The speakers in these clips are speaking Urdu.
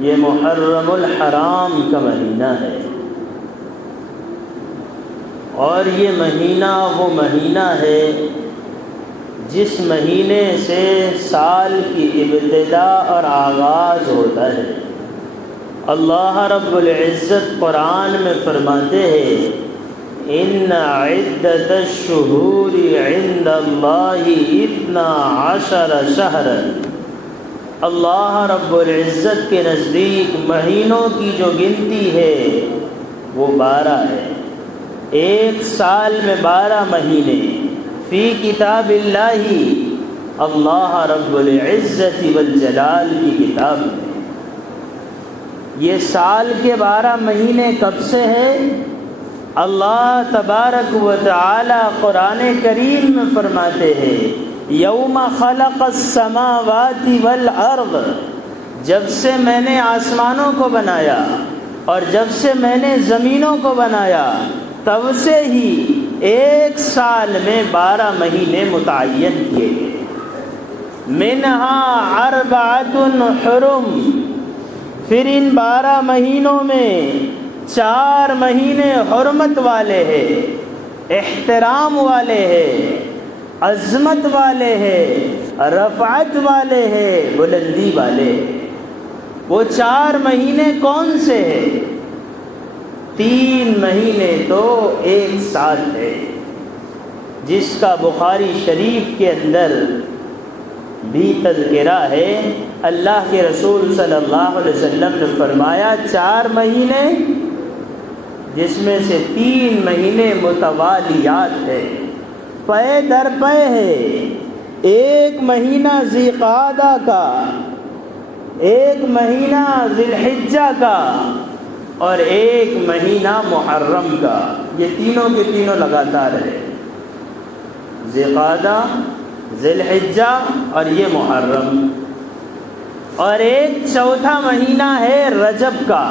یہ محرم الحرام کا مہینہ ہے، اور یہ مہینہ وہ مہینہ ہے جس مہینے سے سال کی ابتدا اور آغاز ہوتا ہے۔ اللہ رب العزت قرآن میں فرماتے ہیں ان عدت الشہور عند اللہ 12 شہرا، اللہ رب العزت کے نزدیک مہینوں کی جو گنتی ہے وہ 12 ہے۔ ایک سال میں 12 مہینے فی کتاب اللہ، اللہ رب العزت والجلال کی کتاب میں۔ یہ سال کے 12 مہینے کب سے ہے؟ اللہ تبارک و تعالی قرآن کریم میں فرماتے ہیں یوم خلق السماوات والارض، جب سے میں نے آسمانوں کو بنایا اور جب سے میں نے زمینوں کو بنایا، تب سے ہی ایک سال میں 12 مہینے متعین کیے گئے۔ منہا 4 حرم، پھر ان 12 مہینوں میں 4 مہینے حرمت والے ہیں، احترام والے ہیں، عظمت والے ہیں، رفعت والے ہیں، بلندی والے ہیں۔ وہ 4 مہینے کون سے ہیں؟ 3 مہینے تو ایک سال ہے، جس کا بخاری شریف کے اندر بھی تذکرہ ہے۔ اللہ کے رسول صلی اللہ علیہ وسلم نے فرمایا 4 مہینے، جس میں سے 3 مہینے متوالیات ہے، پے در پے ہے۔ ایک مہینہ ذی قعدہ کا، ایک مہینہ ذی الحجہ کا، اور ایک مہینہ محرم کا۔ یہ تینوں کے تینوں لگاتار ہے، ذی قعدہ، ذی الحجہ اور یہ محرم۔ اور ایک چوتھا مہینہ ہے رجب کا،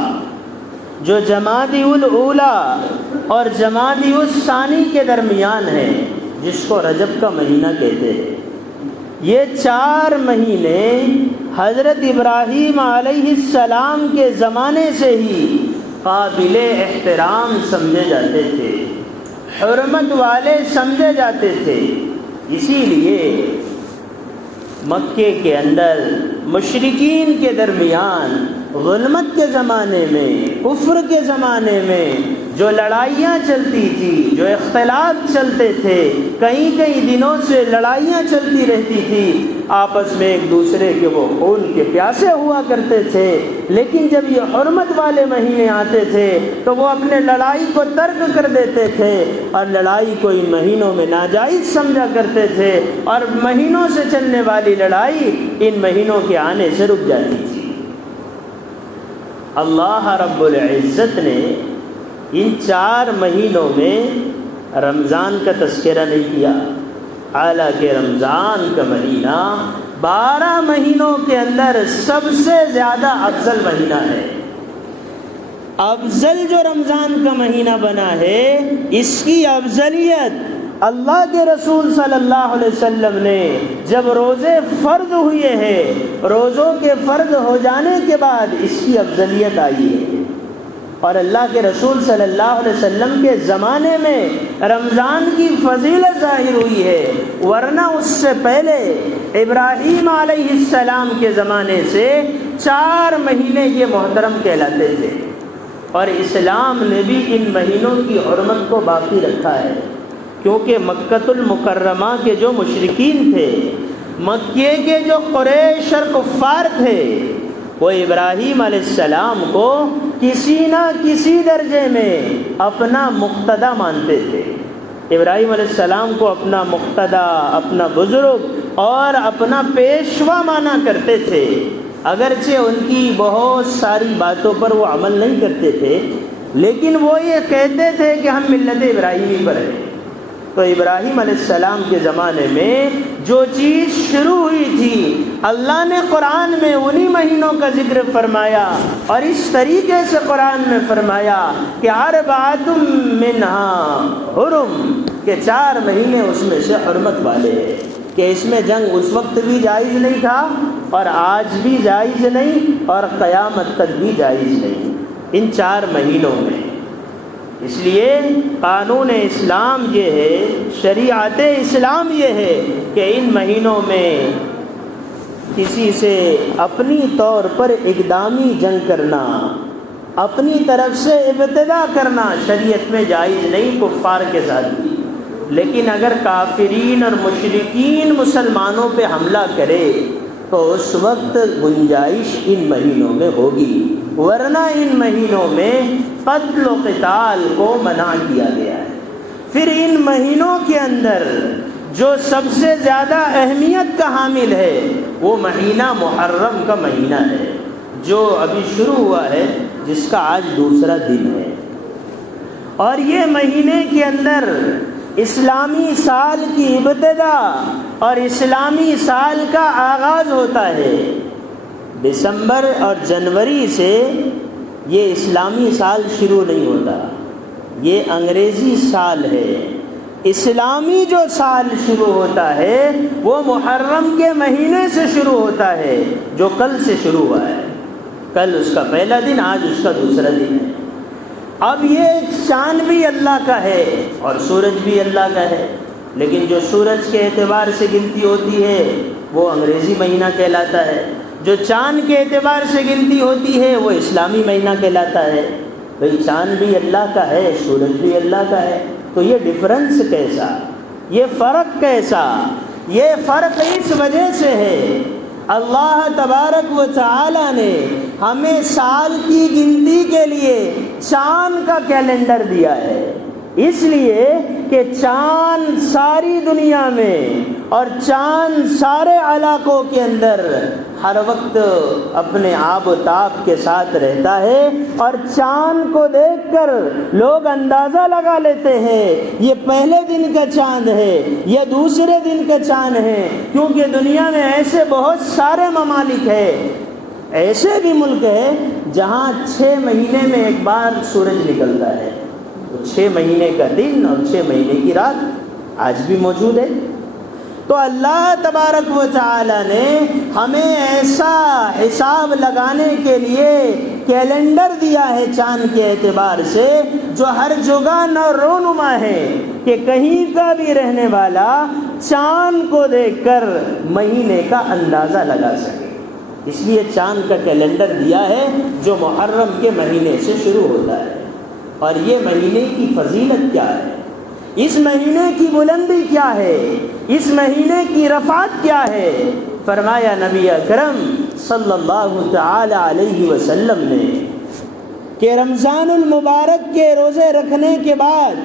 جو جمادی الاولی اور جمادی الثانی کے درمیان ہے، جس کو رجب کا مہینہ کہتے ہیں۔ یہ 4 مہینے حضرت ابراہیم علیہ السلام کے زمانے سے ہی قابل احترام سمجھے جاتے تھے، حرمت والے سمجھے جاتے تھے۔ اسی لیے مکے کے اندر مشرکین کے درمیان ظلمت کے زمانے میں، کفر کے زمانے میں جو لڑائیاں چلتی تھی، جو اختلاف چلتے تھے، کئی کئی دنوں سے لڑائیاں چلتی رہتی تھی آپس میں، ایک دوسرے کے وہ خون کے پیاسے ہوا کرتے تھے۔ لیکن جب یہ حرمت والے مہینے آتے تھے تو وہ اپنے لڑائی کو ترک کر دیتے تھے، اور لڑائی کو ان مہینوں میں ناجائز سمجھا کرتے تھے، اور مہینوں سے چلنے والی لڑائی ان مہینوں کے آنے سے رک جاتی تھی۔ اللہ رب العزت نے ان 4 مہینوں میں رمضان کا تذکرہ نہیں کیا، حالانکہ رمضان کا مہینہ 12 مہینوں کے اندر سب سے زیادہ افضل مہینہ ہے۔ افضل جو رمضان کا مہینہ بنا ہے، اس کی افضلیت اللہ کے رسول صلی اللہ علیہ وسلم نے جب روزے فرض ہوئے ہیں، روزوں کے فرض ہو جانے کے بعد اس کی افضلیت آئی ہے، اور اللہ کے رسول صلی اللہ علیہ وسلم کے زمانے میں رمضان کی فضیلت ظاہر ہوئی ہے، ورنہ اس سے پہلے ابراہیم علیہ السلام کے زمانے سے 4 مہینے یہ محترم کہلاتے تھے، اور اسلام نے بھی ان مہینوں کی حرمت کو باقی رکھا ہے، کیونکہ مکۃ المکرمہ کے جو مشرکین تھے، مکے کے جو قریش اور کفار تھے، وہ ابراہیم علیہ السلام کو کسی نہ کسی درجے میں اپنا مقتدی مانتے تھے۔ ابراہیم علیہ السلام کو اپنا مقتدی، اپنا بزرگ اور اپنا پیشوا مانا کرتے تھے، اگرچہ ان کی بہت ساری باتوں پر وہ عمل نہیں کرتے تھے، لیکن وہ یہ کہتے تھے کہ ہم ملت ابراہیمی پر ہیں۔ تو ابراہیم علیہ السلام کے زمانے میں جو چیز شروع ہوئی تھی، اللہ نے قرآن میں انہی مہینوں کا ذکر فرمایا، اور اس طریقے سے قرآن میں فرمایا کہ 4 منہا حرم، کہ 4 مہینے اس میں سے حرمت والے ہیں، کہ اس میں جنگ اس وقت بھی جائز نہیں تھا اور آج بھی جائز نہیں اور قیامت تک بھی جائز نہیں ان 4 مہینوں میں۔ اس لیے قانون اسلام یہ ہے، شریعت اسلام یہ ہے کہ ان مہینوں میں کسی سے اپنی طور پر اقدامی جنگ کرنا، اپنی طرف سے ابتدا کرنا شریعت میں جائز نہیں، کفار کے ساتھ بھی۔ لیکن اگر کافرین اور مشرکین مسلمانوں پہ حملہ کرے تو اس وقت گنجائش ان مہینوں میں ہوگی، ورنہ ان مہینوں میں قتل و قتال کو منع کیا گیا ہے۔ پھر ان مہینوں کے اندر جو سب سے زیادہ اہمیت کا حامل ہے وہ مہینہ محرم کا مہینہ ہے، جو ابھی شروع ہوا ہے، جس کا آج دوسرا دن ہے۔ اور یہ مہینے کے اندر اسلامی سال کی ابتدا اور اسلامی سال کا آغاز ہوتا ہے۔ دسمبر اور جنوری سے یہ اسلامی سال شروع نہیں ہوتا، یہ انگریزی سال ہے۔ اسلامی جو سال شروع ہوتا ہے وہ محرم کے مہینے سے شروع ہوتا ہے، جو کل سے شروع ہوا ہے۔ کل اس کا پہلا دن، آج اس کا دوسرا دن ہے۔ اب یہ چاند بھی اللہ کا ہے اور سورج بھی اللہ کا ہے، لیکن جو سورج کے اعتبار سے گنتی ہوتی ہے وہ انگریزی مہینہ کہلاتا ہے، جو چاند کے اعتبار سے گنتی ہوتی ہے وہ اسلامی مہینہ کہلاتا ہے۔ بھئی چاند بھی اللہ کا ہے، سورج بھی اللہ کا ہے، تو یہ ڈفرنس کیسا، یہ فرق کیسا؟ یہ فرق اس وجہ سے ہے اللہ تبارک و تعالی نے ہمیں سال کی گنتی کے لیے چاند کا کیلنڈر دیا ہے، اس لیے کہ چاند ساری دنیا میں اور چاند سارے علاقوں کے اندر ہر وقت اپنے آب و تاب کے ساتھ رہتا ہے، اور چاند کو دیکھ کر لوگ اندازہ لگا لیتے ہیں یہ پہلے دن کا چاند ہے یا دوسرے دن کا چاند ہے، کیونکہ دنیا میں ایسے بہت سارے ممالک ہیں، ایسے بھی ملک ہے جہاں 6 مہینے میں ایک بار سورج نکلتا ہے، 6 مہینے کا دن اور 6 مہینے کی رات آج بھی موجود ہے۔ تو اللہ تبارک و تعالی نے ہمیں ایسا حساب لگانے کے لیے کیلنڈر دیا ہے چاند کے اعتبار سے، جو ہر جگہ رونما ہے کہ کہیں کا بھی رہنے والا چاند کو دیکھ کر مہینے کا اندازہ لگا سکے۔ اس لیے چاند کا کیلنڈر دیا ہے جو محرم کے مہینے سے شروع ہوتا ہے۔ اور یہ مہینے کی فضیلت کیا ہے، اس مہینے کی بلندی کیا ہے، اس مہینے کی رفعت کیا ہے؟ فرمایا نبی اکرم صلی اللہ تعالی علیہ وسلم نے کہ رمضان المبارک کے روزے رکھنے کے بعد،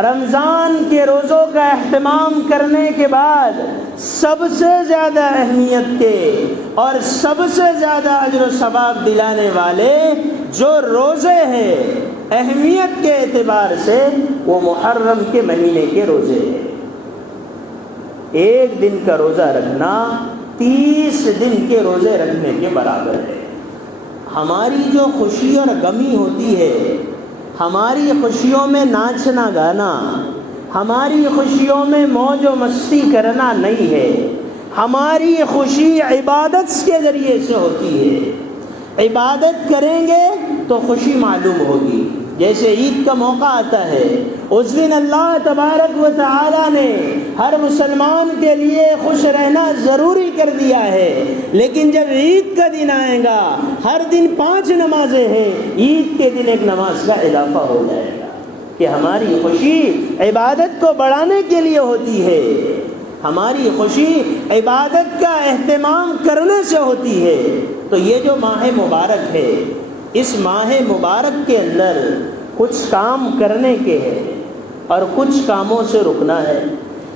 رمضان کے روزوں کا اہتمام کرنے کے بعد سب سے زیادہ اہمیت کے اور سب سے زیادہ اجر و ثواب دلانے والے جو روزے ہیں اہمیت کے اعتبار سے، وہ محرم کے مہینے کے روزے ہیں۔ ایک دن کا روزہ رکھنا 30 دن کے روزے رکھنے کے برابر ہے۔ ہماری جو خوشی اور غمی ہوتی ہے، ہماری خوشیوں میں ناچنا گانا، ہماری خوشیوں میں موج و مستی کرنا نہیں ہے، ہماری خوشی عبادت کے ذریعے سے ہوتی ہے۔ عبادت کریں گے تو خوشی معلوم ہوگی۔ جیسے عید کا موقع آتا ہے، اس دن اللہ تبارک و تعالی نے ہر مسلمان کے لیے خوش رہنا ضروری کر دیا ہے، لیکن جب عید کا دن آئے گا، ہر دن 5 نمازیں ہیں، عید کے دن ایک نماز کا اضافہ ہو جائے گا کہ ہماری خوشی عبادت کو بڑھانے کے لیے ہوتی ہے، ہماری خوشی عبادت کا اہتمام کرنے سے ہوتی ہے۔ تو یہ جو ماہ مبارک ہے، اس ماہ مبارک کے اندر کچھ کام کرنے کے ہیں اور کچھ کاموں سے رکنا ہے،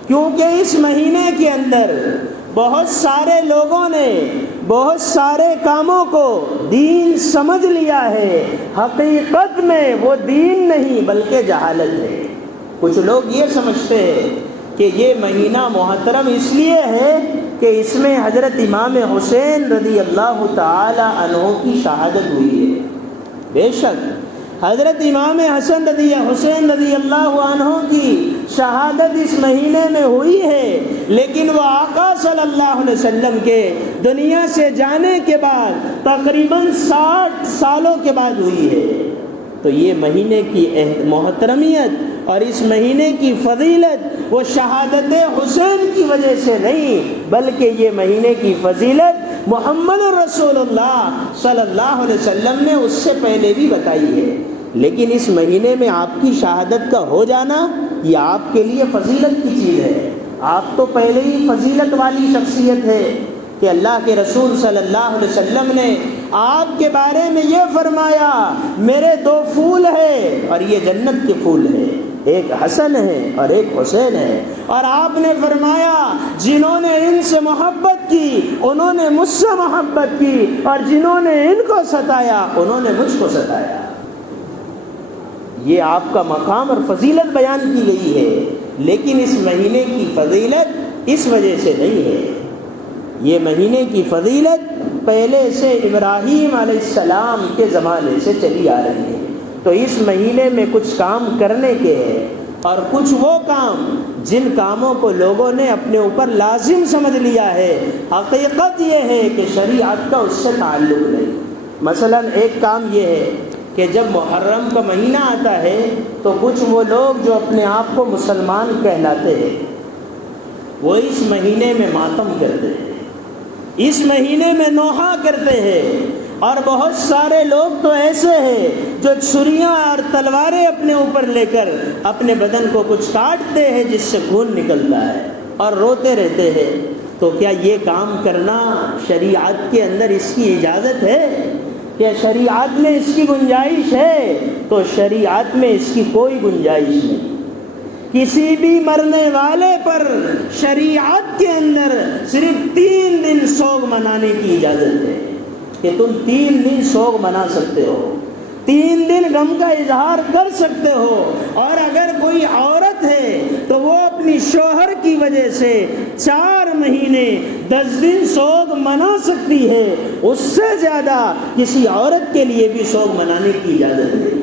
کیونکہ اس مہینے کے اندر بہت سارے لوگوں نے بہت سارے کاموں کو دین سمجھ لیا ہے، حقیقت میں وہ دین نہیں بلکہ جہالت ہے۔ کچھ لوگ یہ سمجھتے ہیں کہ یہ مہینہ محترم اس لیے ہے کہ اس میں حضرت امام حسین رضی اللہ تعالی عنہ کی شہادت ہوئی ہے۔ بے شک حضرت امام حسین رضی اللہ عنہ کی شہادت اس مہینے میں ہوئی ہے، لیکن وہ آقا صلی اللہ علیہ وسلم کے دنیا سے جانے کے بعد تقریباً 60 سالوں کے بعد ہوئی ہے۔ تو یہ مہینے کی محترمیت اور اس مہینے کی فضیلت وہ شہادت حسین کی وجہ سے نہیں، بلکہ یہ مہینے کی فضیلت محمد رسول اللہ صلی اللہ علیہ وسلم نے اس سے پہلے بھی بتائی ہے۔ لیکن اس مہینے میں آپ کی شہادت کا ہو جانا یہ آپ کے لیے فضیلت کی چیز ہے۔ آپ تو پہلے ہی فضیلت والی شخصیت ہے کہ اللہ کے رسول صلی اللہ علیہ وسلم نے آپ کے بارے میں یہ فرمایا، میرے 2 پھول ہیں اور یہ جنت کے پھول ہیں، ایک حسن ہے اور ایک حسین ہے۔ اور آپ نے فرمایا جنہوں نے ان سے محبت کی انہوں نے مجھ سے محبت کی، اور جنہوں نے ان کو ستایا انہوں نے مجھ کو ستایا۔ یہ آپ کا مقام اور فضیلت بیان کی گئی ہے، لیکن اس مہینے کی فضیلت اس وجہ سے نہیں ہے۔ یہ مہینے کی فضیلت پہلے سے ابراہیم علیہ السلام کے زمانے سے چلی آ رہی ہے۔ تو اس مہینے میں کچھ کام کرنے کے ہیں، اور کچھ وہ کام جن کاموں کو لوگوں نے اپنے اوپر لازم سمجھ لیا ہے، حقیقت یہ ہے کہ شریعت کا اس سے تعلق نہیں۔ مثلا ایک کام یہ ہے کہ جب محرم کا مہینہ آتا ہے تو کچھ وہ لوگ جو اپنے آپ کو مسلمان کہلاتے ہیں وہ اس مہینے میں ماتم کرتے ہیں، اس مہینے میں نوحہ کرتے ہیں، اور بہت سارے لوگ تو ایسے ہیں جو چھریاں اور تلواریں اپنے اوپر لے کر اپنے بدن کو کچھ کاٹتے ہیں جس سے خون نکلتا ہے اور روتے رہتے ہیں۔ تو کیا یہ کام کرنا شریعت کے اندر اس کی اجازت ہے؟ کیا شریعت میں اس کی گنجائش ہے؟ تو شریعت میں اس کی کوئی گنجائش نہیں۔ کسی بھی مرنے والے پر شریعت کے اندر صرف 3 دن سوگ منانے کی اجازت ہے کہ تم 3 دن سوگ منا سکتے ہو، 3 دن غم کا اظہار کر سکتے ہو۔ اور اگر کوئی عورت ہے تو وہ اپنی شوہر کی وجہ سے 4 مہینے 10 دن سوگ منا سکتی ہے، اس سے زیادہ کسی عورت کے لیے بھی سوگ منانے کی اجازت ہے۔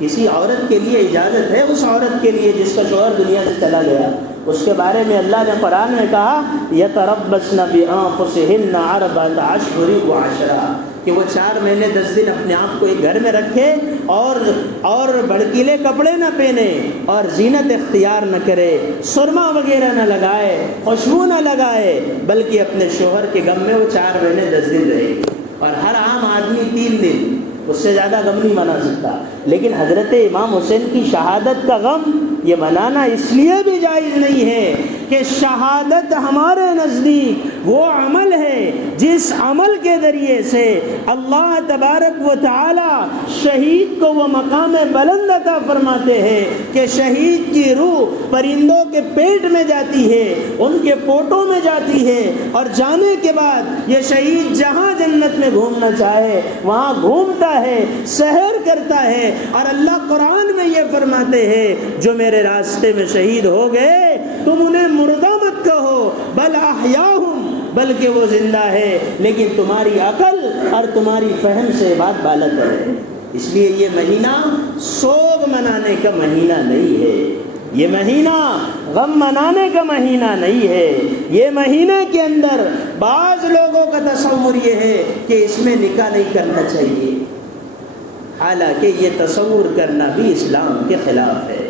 کسی عورت کے لیے اجازت ہے، اس عورت کے لیے جس کا شوہر دنیا سے چلا گیا، اس کے بارے میں اللہ نے قرآن میں کہا یتربصن بانفسہن 4 اشہر وعشرا، کہ وہ 4 مہینے 10 دن اپنے آپ کو ایک گھر میں رکھے اور بھڑکیلے کپڑے نہ پہنے اور زینت اختیار نہ کرے، سرما وغیرہ نہ لگائے، خوشبو نہ لگائے، بلکہ اپنے شوہر کے غم میں وہ 4 مہینے 10 دن رہے۔ اور ہر عام آدمی 3 دن، اس سے زیادہ غم نہیں منا سکتا۔ لیکن حضرت امام حسین کی شہادت کا غم یہ منانا اس لیے بھی جائز نہیں ہے کہ شہادت ہمارے نزدیک وہ عمل ہے جس عمل کے ذریعے سے اللہ تبارک و تعالی شہید کو وہ مقام بلند عطا فرماتے ہیں کہ شہید کی روح پرندوں کے پیٹ میں جاتی ہے، ان کے پوٹوں میں جاتی ہے، اور جانے کے بعد یہ شہید جہاں جنت میں گھومنا چاہے وہاں گھومتا ہے، سحر کرتا ہے۔ اور اللہ قرآن میں یہ فرماتے ہیں جو میرے راستے میں شہید ہو گئے تم انہیں مردہ مت کہو بل احیاہم، بلکہ وہ زندہ ہے، لیکن تمہاری عقل اور تمہاری فہم سے بات بالغ ہے۔ اس لیے یہ مہینہ سوگ منانے کا مہینہ نہیں ہے، یہ مہینہ غم منانے کا مہینہ نہیں ہے۔ یہ مہینے کے اندر بعض لوگوں کا تصور یہ ہے کہ اس میں نکاح نہیں کرنا چاہیے، حالانکہ یہ تصور کرنا بھی اسلام کے خلاف ہے۔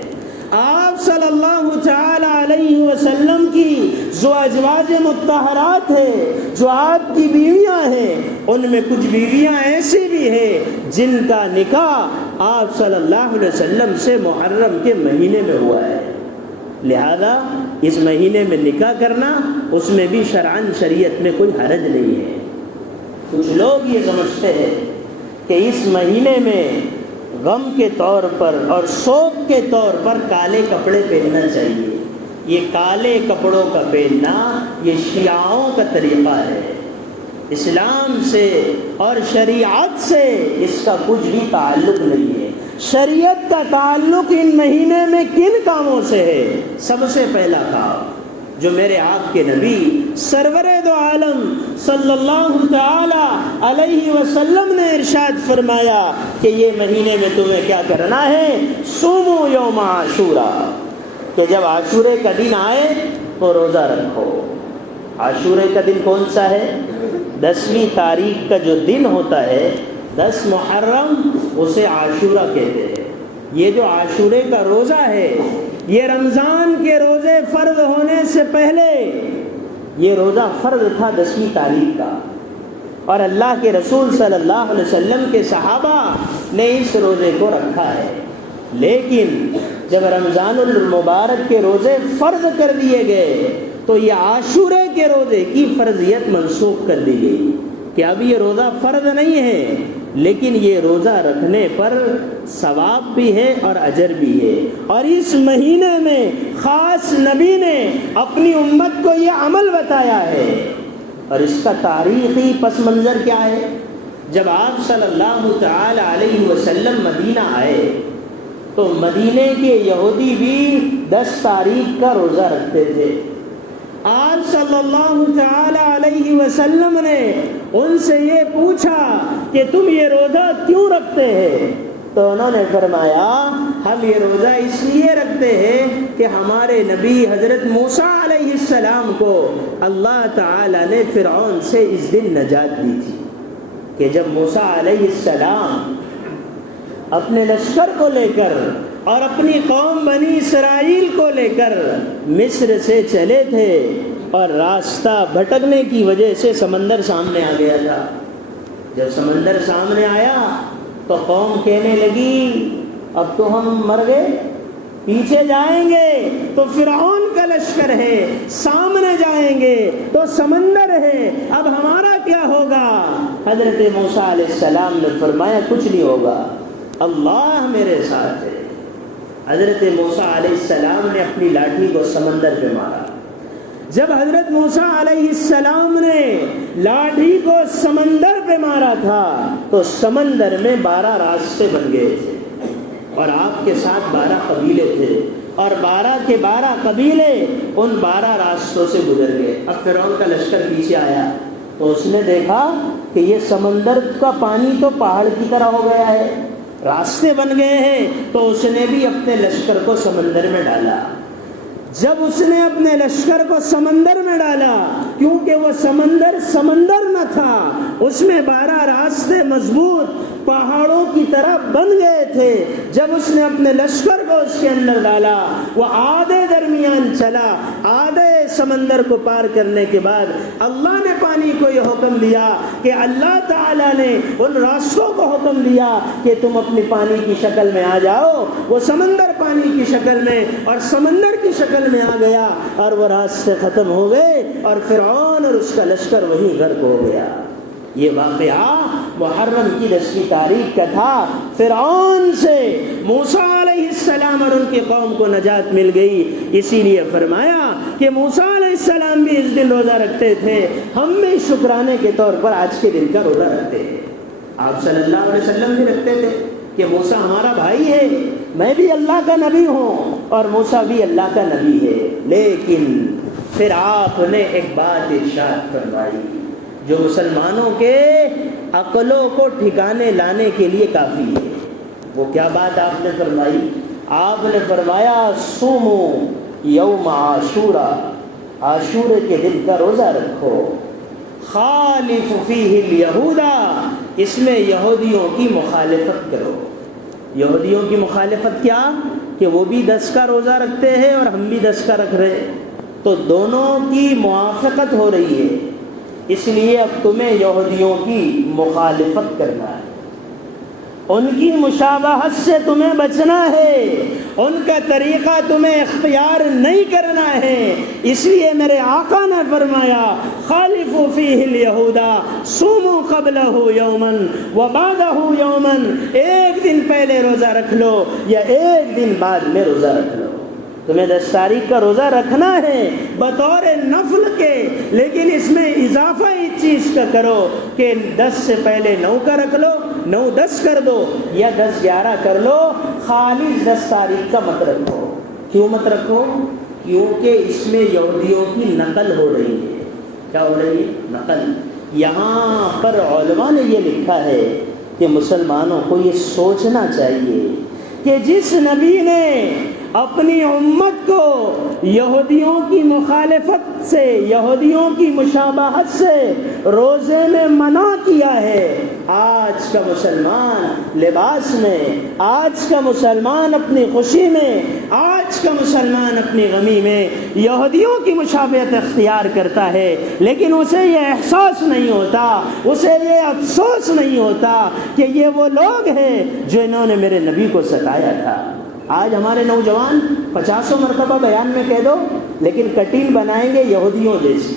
آپ صلی اللہ تعالی علیہ وسلم کی جو ازواج مطہرات ہیں، جو آپ کی بیویاں ہیں، ان میں کچھ بیویاں ایسی بھی ہیں جن کا نکاح آپ صلی اللہ علیہ وسلم سے محرم کے مہینے میں ہوا ہے، لہذا اس مہینے میں نکاح کرنا اس میں بھی شرعاً شریعت میں کوئی حرج نہیں ہے۔ کچھ لوگ یہ سمجھتے ہیں کہ اس مہینے میں غم کے طور پر اور سوگ کے طور پر کالے کپڑے پہننا چاہیے۔ یہ کالے کپڑوں کا پہننا یہ شیعوں کا طریقہ ہے، اسلام سے اور شریعت سے اس کا کچھ بھی تعلق نہیں ہے۔ شریعت کا تعلق ان مہینے میں کن کاموں سے ہے؟ سب سے پہلا کام جو میرے آپ کے نبی سرور دو عالم صلی اللہ تعالی علیہ وسلم نے ارشاد فرمایا کہ یہ مہینے میں تمہیں کیا کرنا ہے؟ صومو یوم عاشورا، کہ جب عاشورے کا دن آئے تو روزہ رکھو۔ عاشورے کا دن کون سا ہے؟ 10ویں تاریخ کا جو دن ہوتا ہے 10 محرم، اسے عاشورہ کہتے ہیں۔ یہ جو عاشورے کا روزہ ہے یہ رمضان کے روزے فرض ہونے سے پہلے یہ روزہ فرض تھا 10ویں تاریخ کا، اور اللہ کے رسول صلی اللہ علیہ وسلم کے صحابہ نے اس روزے کو رکھا ہے۔ لیکن جب رمضان المبارک کے روزے فرض کر دیے گئے تو یہ عاشورے کے روزے کی فرضیت منسوخ کر دی گئی کہ اب یہ روزہ فرض نہیں ہے، لیکن یہ روزہ رکھنے پر ثواب بھی ہے اور اجر بھی ہے۔ اور اس مہینے میں خاص نبی نے اپنی امت کو یہ عمل بتایا ہے، اور اس کا تاریخی پس منظر کیا ہے؟ جب آپ صلی اللہ تعالی علیہ وسلم مدینہ آئے تو مدینے کے یہودی بھی 10 تاریخ کا روزہ رکھتے تھے۔ آپ صلی اللہ تعالی علیہ وسلم نے ان سے یہ پوچھا کہ تم یہ روزہ کیوں رکھتے ہیں؟ تو انہوں نے فرمایا ہم یہ روزہ اس لیے رکھتے ہیں کہ ہمارے نبی حضرت موسیٰ علیہ السلام کو اللہ تعالی نے فرعون سے اس دن نجات دی تھی، کہ جب موسیٰ علیہ السلام اپنے لشکر کو لے کر اور اپنی قوم بنی اسرائیل کو لے کر مصر سے چلے تھے اور راستہ بھٹکنے کی وجہ سے سمندر سامنے آ گیا تھا۔ جب سمندر سامنے آیا تو قوم کہنے لگی اب تو ہم مر گئے، پیچھے جائیں گے تو فرعون کا لشکر ہے، سامنے جائیں گے تو سمندر ہے، اب ہمارا کیا ہوگا؟ حضرت موسیٰ علیہ السلام نے فرمایا کچھ نہیں ہوگا، اللہ میرے ساتھ ہے۔ حضرت موسیٰ علیہ السلام نے اپنی لاٹھی کو سمندر پہ مارا۔ جب حضرت موسیٰ علیہ السلام نے لاٹھی کو سمندر پہ مارا تھا تو سمندر میں 12 راستے بن گئے تھے، اور آپ کے ساتھ 12 قبیلے تھے، اور 12 کے 12 قبیلے ان 12 راستوں سے گزر گئے۔ اب فرعون کا لشکر پیچھے آیا تو اس نے دیکھا کہ یہ سمندر کا پانی تو پہاڑ کی طرح ہو گیا ہے، راستے بن گئے ہیں، تو اس نے بھی اپنے لشکر کو سمندر میں ڈالا۔ جب اس نے اپنے لشکر کو سمندر میں ڈالا، کیونکہ وہ سمندر نہ تھا، اس میں 12 راستے مضبوط پہاڑوں کی طرح بن گئے تھے، جب اس نے اپنے لشکر کو اس کے اندر ڈالا، وہ آدھے درمیان چلا، آدھے سمندر کو پار کرنے کے بعد اللہ نے پانی کو یہ حکم دیا کہ اللہ تعالیٰ نے ان راستوں کو حکم دیا کہ تم اپنی پانی کی شکل میں آ جاؤ۔ وہ سمندر پانی کی شکل میں اور سمندر کی شکل میں آ گیا، اور وہ راستے ختم ہو گئے، اور فرعون اور اس کا لشکر وہیں غرق ہو گیا۔ یہ واقعہ محرم کی 10ویں تاریخ کا تھا۔ فرعون سے موسیٰ علیہ السلام اور ان کی قوم کو نجات مل گئی، اسی لیے فرمایا کہ موسیٰ علیہ السلام بھی اس دن روزہ رکھتے تھے، ہم بھی شکرانے کے طور پر آج کے دن کا روزہ رکھتے ہیں۔ آپ صلی اللہ علیہ وسلم بھی رکھتے تھے کہ موسیٰ ہمارا بھائی ہے، میں بھی اللہ کا نبی ہوں اور موسیٰ بھی اللہ کا نبی ہے۔ لیکن پھر آپ نے ایک بات ارشاد فرمائی جو مسلمانوں کے عقلوں کو ٹھکانے لانے کے لیے کافی ہے۔ وہ کیا بات آپ نے فرمائی؟ آپ نے فرمایا صومو یوم عاشورا، عاشورے کے دن کا روزہ رکھو، خالف فیہ الیہودا، اس میں یہودیوں کی مخالفت کرو۔ یہودیوں کی مخالفت کیا؟ کہ وہ بھی 10 کا روزہ رکھتے ہیں اور ہم بھی 10 کا رکھ رہے ہیں، تو دونوں کی موافقت ہو رہی ہے، اس لیے اب تمہیں یہودیوں کی مخالفت کرنا ہے، ان کی مشابہت سے تمہیں بچنا ہے، ان کا طریقہ تمہیں اختیار نہیں کرنا ہے۔ اس لیے میرے آقا نے فرمایا خالفوا فیہ الیہودا صوموا قبلہ یوما وبعدہ یوما، ایک دن پہلے روزہ رکھ لو یا ایک دن بعد میں روزہ رکھ لو۔ تمہیں 10 تاریخ کا روزہ رکھنا ہے بطور نفل کے، لیکن اس میں اضافہ اس چیز کا کرو کہ 10 سے پہلے 9 کا رکھ لو، 9-10 کر دو یا 10-11 کر لو، خالص 10 تاریخ کا مت رکھو۔ کیوں مت رکھو؟ کیونکہ اس میں یہودیوں کی نقل ہو رہی ہے، کیا ہو رہی ہے؟ نقل۔ یہاں پر علماء نے یہ لکھا ہے کہ مسلمانوں کو یہ سوچنا چاہیے کہ جس نبی نے اپنی امت کو یہودیوں کی مخالفت سے، یہودیوں کی مشابہت سے روزے میں منع کیا ہے، آج کا مسلمان لباس میں، آج کا مسلمان اپنی خوشی میں، آج کا مسلمان اپنی غمی میں یہودیوں کی مشابہت اختیار کرتا ہے، لیکن اسے یہ احساس نہیں ہوتا، اسے یہ افسوس نہیں ہوتا کہ یہ وہ لوگ ہیں جو انہوں نے میرے نبی کو ستایا تھا۔ آج ہمارے نوجوان 50 مرتبہ بیان میں کہہ دو لیکن کٹین بنائیں گے یہودیوں جیسی۔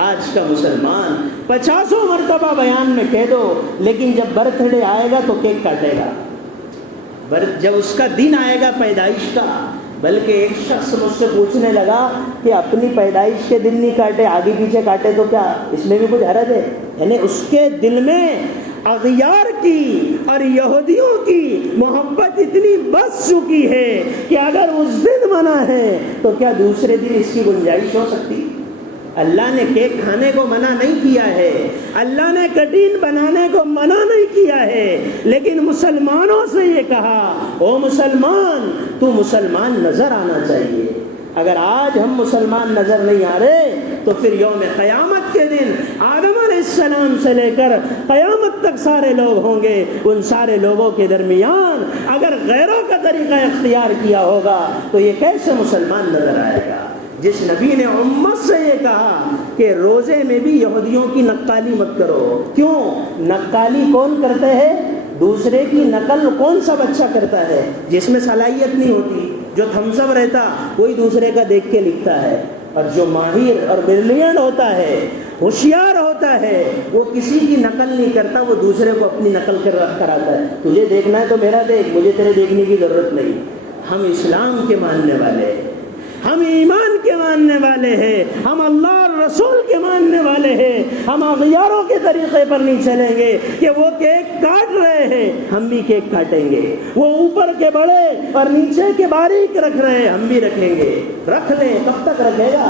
آج کا مسلمان 50 مرتبہ بیان میں کہہ دو لیکن جب برتھ ڈے آئے گا تو کیک کاٹے گا، جب اس کا دن آئے گا پیدائش کا۔ بلکہ ایک شخص مجھ سے پوچھنے لگا کہ اپنی پیدائش کے دن نہیں کاٹے، آگے پیچھے کاٹے تو کیا اس میں بھی کچھ حرج ہے؟ یعنی اس کے دل میں اغیار کی اور یہودیوں کی محبت اتنی بس چکی ہے کہ اگر اس دن منع ہے تو کیا دوسرے دن اس کی گنجائش ہو سکتی؟ اللہ نے کیک کھانے کو منع نہیں کیا ہے، اللہ نے کٹین بنانے کو منع نہیں کیا ہے، لیکن مسلمانوں سے یہ کہا او مسلمان تو مسلمان نظر آنا چاہیے۔ اگر آج ہم مسلمان نظر نہیں آ رہے تو پھر یوم قیامت کے دن آدم علیہ السلام سے لے کر قیامت تک سارے لوگ ہوں گے، ان سارے لوگوں کے درمیان اگر غیروں کا طریقہ اختیار کیا ہوگا تو یہ کیسے مسلمان نظر آئے گا؟ جس نبی نے امت سے یہ کہا کہ روزے میں بھی یہودیوں کی نقالی مت کرو۔ کیوں؟ نقالی کون کرتے ہیں؟ دوسرے کی نقل کون سا بچہ کرتا ہے جس میں صلاحیت نہیں ہوتی؟ جو تھمس اپ رہتا وہی دوسرے کا دیکھ کے لکھتا ہے، اور جو ماہر اور بریلینٹ ہوتا ہے، ہوشیار ہوتا ہے، وہ کسی کی نقل نہیں کرتا، وہ دوسرے کو اپنی نقل کراتا ہے۔ تجھے دیکھنا ہے تو میرا دیکھ، مجھے تیرے دیکھنے کی ضرورت نہیں۔ ہم اسلام کے ماننے والے ہیں، ہم ایمان کے ماننے والے ہیں، ہم اللہ اور رسول کے ماننے والے ہیں، ہم اغیاروں کے طریقے پر نہیں چلیں گے کہ وہ کیک کاٹ رہے ہیں ہم بھی کیک کاٹیں گے، وہ اوپر کے بڑے اور نیچے کے باریک رکھ رہے ہیں ہم بھی رکھیں گے۔ رکھ لیں، کب تک رکھے گا؟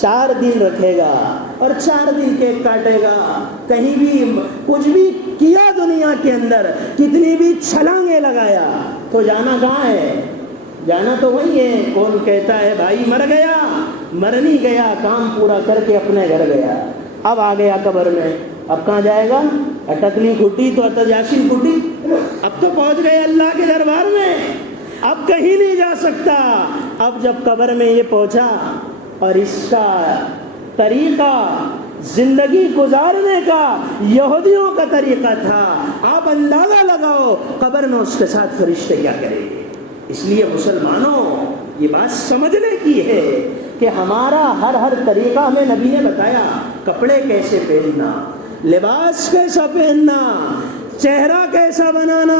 4 دن رکھے گا اور 4 دن کیک کاٹے گا۔ کہیں بھی کچھ بھی کیا دنیا کے اندر، کتنی بھی چھلانگیں لگایا تو جانا کہاں ہے؟ جانا تو وہی ہے۔ کون کہتا ہے بھائی مر گیا؟ مر نہیں گیا، کام پورا کر کے اپنے گھر گیا، اب آ گیا قبر میں، اب کہاں جائے گا؟ اٹکلی کھٹی تو اتجاشی کھٹی، اب تو پہنچ گئے اللہ کے دربار میں، اب کہیں نہیں جا سکتا۔ اب جب قبر میں یہ پہنچا اور اس کا طریقہ زندگی گزارنے کا یہودیوں کا طریقہ تھا، آپ اندازہ لگاؤ قبر میں اس کے ساتھ فرشتے کیا کریں گے۔ اس لیے مسلمانوں یہ بات سمجھنے کی ہے کہ ہمارا ہر طریقہ ہمیں نبی نے بتایا۔ کپڑے کیسے پہننا، لباس کیسا پہننا، چہرہ کیسا بنانا،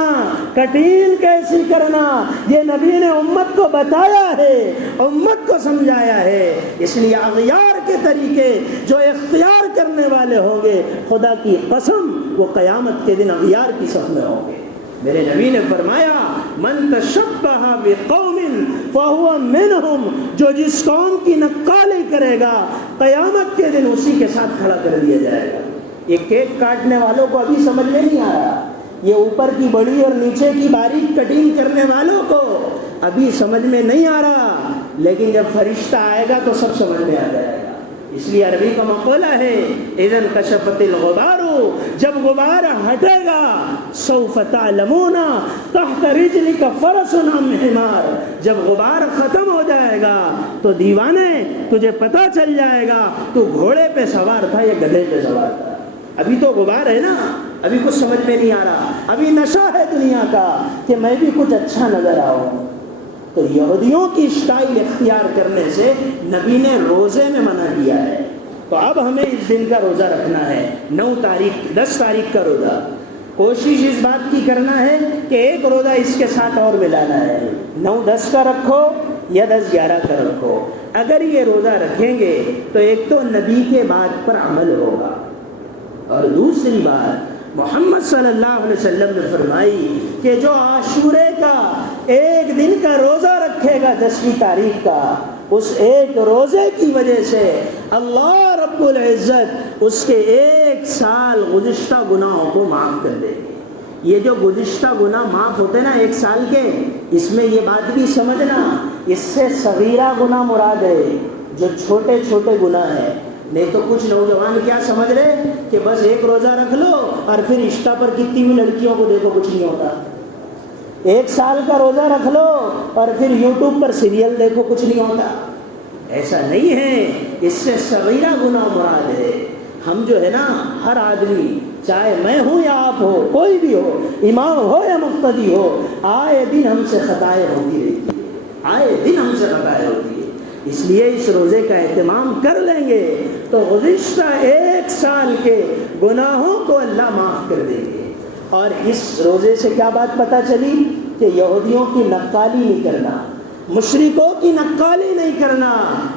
کٹین کیسی کرنا، یہ نبی نے امت کو بتایا ہے، امت کو سمجھایا ہے۔ اس لیے اغیار کے طریقے جو اختیار کرنے والے ہوں گے، خدا کی قسم وہ قیامت کے دن اغیار کی صف میں ہوں گے۔ میرے نبی نے فرمایا من تشبہ بقوم فہو منہم، جو جس قوم کی نقالی کرے گا قیامت کے دن اسی کے ساتھ کھڑا کر دیا جائے گا۔ یہ کیک کاٹنے والوں کو ابھی سمجھ میں نہیں آ رہا، یہ اوپر کی بڑی اور نیچے کی باریک کٹنگ کرنے والوں کو ابھی سمجھ میں نہیں آ رہا، لیکن جب فرشتہ آئے گا تو سب سمجھ میں آ جائے گا۔ اس لیے عربی کا مقولہ ہے اذا انکشفت الغبار، جب غبار ہٹے گا سوف تعلمون تحت رجلک فرس ام حمار، جب غبار ختم ہو جائے گا تو دیوانے تجھے پتہ چل جائے گا تو گھوڑے پہ سوار تھا یا گدھے پہ سوار تھا۔ ابھی تو غبار ہے نا، ابھی کچھ سمجھ میں نہیں آ رہا، ابھی نشہ ہے دنیا کا کہ میں بھی کچھ اچھا نظر آؤں۔ تو یہودیوں کی اسٹائل اختیار کرنے سے نبی نے روزے میں منع کیا ہے۔ تو اب ہمیں اس دن کا روزہ رکھنا ہے، 10 تاریخ کا روزہ۔ کوشش اس بات کی کرنا ہے کہ ایک روزہ اس کے ساتھ اور ملانا ہے، 9-10 کا رکھو یا 10-11 کا رکھو۔ اگر یہ روزہ رکھیں گے تو ایک تو نبی کے بات پر عمل ہوگا، اور دوسری بات محمد صلی اللہ علیہ وسلم نے فرمائی کہ جو عاشورے کا ایک دن کا روزہ رکھے گا 10ویں تاریخ کا، اس ایک روزے کی وجہ سے اللہ رب رب العزت اس کے 1 سال گزشتہ گناہوں کو معاف کر دیں گے۔ یہ جو گزشتہ گناہ معاف ہوتے نا 1 سال کے، اس میں یہ بات بھی سمجھنا، اس سے صغیرہ گناہ مراد ہے، جو چھوٹے چھوٹے گناہ ہیں۔ نہیں تو کچھ نوجوان کیا سمجھ رہے کہ بس 1 روزہ رکھ لو اور پھر انسٹا پر کتنی ہوئی لڑکیوں کو دیکھو، کچھ نہیں ہوتا۔ 1 سال کا روزہ رکھ لو اور پھر یوٹیوب پر سیریل دیکھو، کچھ نہیں ہوتا۔ ایسا نہیں ہے، اس سے صغیرہ گناہ مراد ہے۔ ہم جو ہے نا، ہر آدمی، چاہے میں ہوں یا آپ ہو، کوئی بھی ہو، امام ہو یا مقتدی ہو، آئے دن ہم سے خطائیں ہوتی رہتی ہے، آئے دن ہم سے خطائیں ہوتی ہے۔ اس لیے اس روزے کا اہتمام کر لیں گے تو گزشتہ 1 سال کے گناہوں کو اللہ معاف کر دیں گے۔ اور اس روزے سے کیا بات پتہ چلی کہ یہودیوں کی نقالی نہیں کرنا، مشرکوں کی نقالی نہیں کرنا۔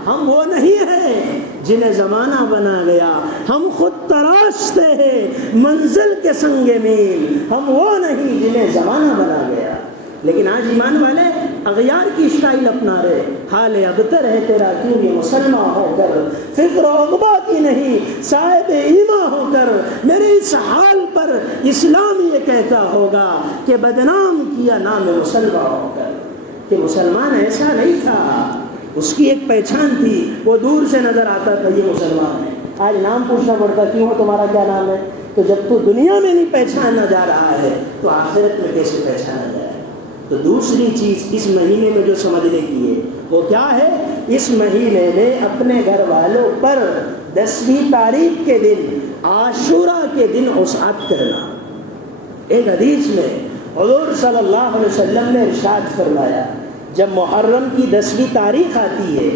ہم وہ نہیں ہیں جنہیں زمانہ بنا گیا، ہم خود تراشتے ہیں منزل کے سنگ میل، ہم وہ نہیں جنہیں زمانہ بنا گیا۔ لیکن آج ایمان والے اغیار کی اسٹائل اپنا رہے، حال ابتر ہے تیرا کیوں یہ مسلمان ہو کر، فکر و عقبہ کی نہیں صاحب ایمان ہو کر، میرے اس حال پر اسلام یہ کہتا ہوگا کہ بدنام کیا نام مسلمان ہو کر، کہ مسلمان ایسا نہیں تھا، اس کی ایک پہچان تھی، وہ دور سے نظر آتا تھا یہ مسلمان ہے۔ آج نام پوچھنا پڑتا، کیوں ہو تمہارا کیا نام ہے؟ تو جب تو دنیا میں نہیں پہچانا جا رہا ہے تو آخرت میں کیسے پہچانا جائے؟ تو دوسری چیز اس مہینے میں جو سمجھنے کی ہے وہ کیا ہے؟ اس مہینے میں اپنے گھر والوں پر 10ویں تاریخ کے دن، عاشوراء کے دن وصعت کرنا۔ ایک حدیث میں حضور صلی اللہ علیہ وسلم نے ارشاد فرمایا، جب محرم کی 10ویں تاریخ آتی ہے،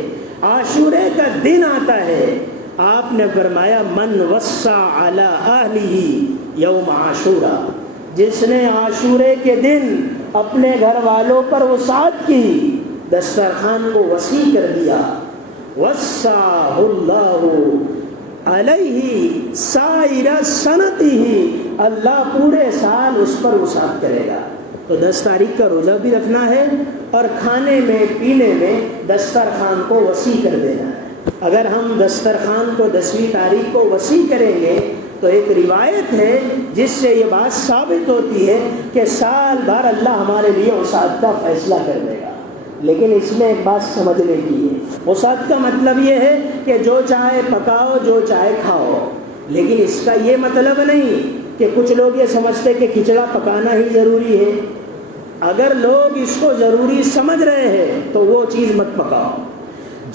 عاشورے کا دن آتا ہے، آپ نے فرمایا من وصى علی اہلہ یوم عاشوراء، جس نے عاشورے کے دن اپنے گھر والوں پر وصعت کی، دسترخوان کو وسیع کر دیا، وصاہ اللہ علیہ سائر سنتہ، اللہ پورے سال اس پر وصعت کرے گا۔ تو 10 تاریخ کا روزہ بھی رکھنا ہے اور کھانے میں پینے میں دسترخوان کو وسیع کر دینا ہے۔ اگر ہم دسترخوان کو 10ویں تاریخ کو وسیع کریں گے تو ایک روایت ہے جس سے یہ بات ثابت ہوتی ہے کہ سال بھر اللہ ہمارے لیے وصعت کا فیصلہ کر دے گا۔ لیکن اس میں ایک بات سمجھنے کی ہے، وصعت کا مطلب یہ ہے کہ جو چاہے پکاؤ، جو چاہے کھاؤ، لیکن اس کا یہ مطلب نہیں کہ کچھ لوگ یہ سمجھتے کہ کھچڑا پکانا ہی ضروری ہے۔ اگر لوگ اس کو ضروری سمجھ رہے ہیں تو وہ چیز مت پکاؤ،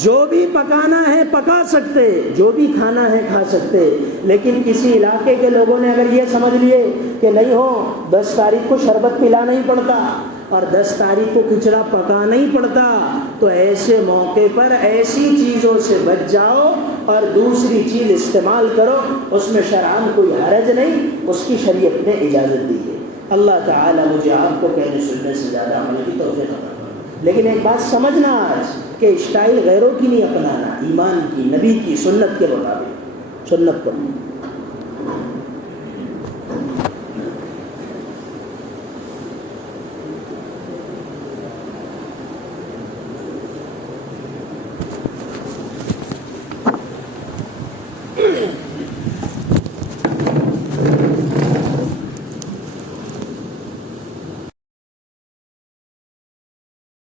جو بھی پکانا ہے پکا سکتے، جو بھی کھانا ہے کھا سکتے، لیکن کسی علاقے کے لوگوں نے اگر یہ سمجھ لیے کہ نہیں ہو 10 تاریخ کو شربت پلانا ہی پڑتا اور 10 تاریخ کو کھچڑا پکانا ہی پڑتا، تو ایسے موقع پر ایسی چیزوں سے بچ جاؤ اور دوسری چیز استعمال کرو، اس میں شرعاً کوئی حرج نہیں، اس کی شریعت نے اجازت دی ہے۔ اللہ تعالیٰ مجھے آپ کو کہنے سننے سے زیادہ عمل کی توفیق عطا فرمائے۔ لیکن ایک بات سمجھنا آج کہ اسٹائل غیروں کی نہیں اپنانا، ایمان کی، نبی کی سنت کے مطابق سنت کو۔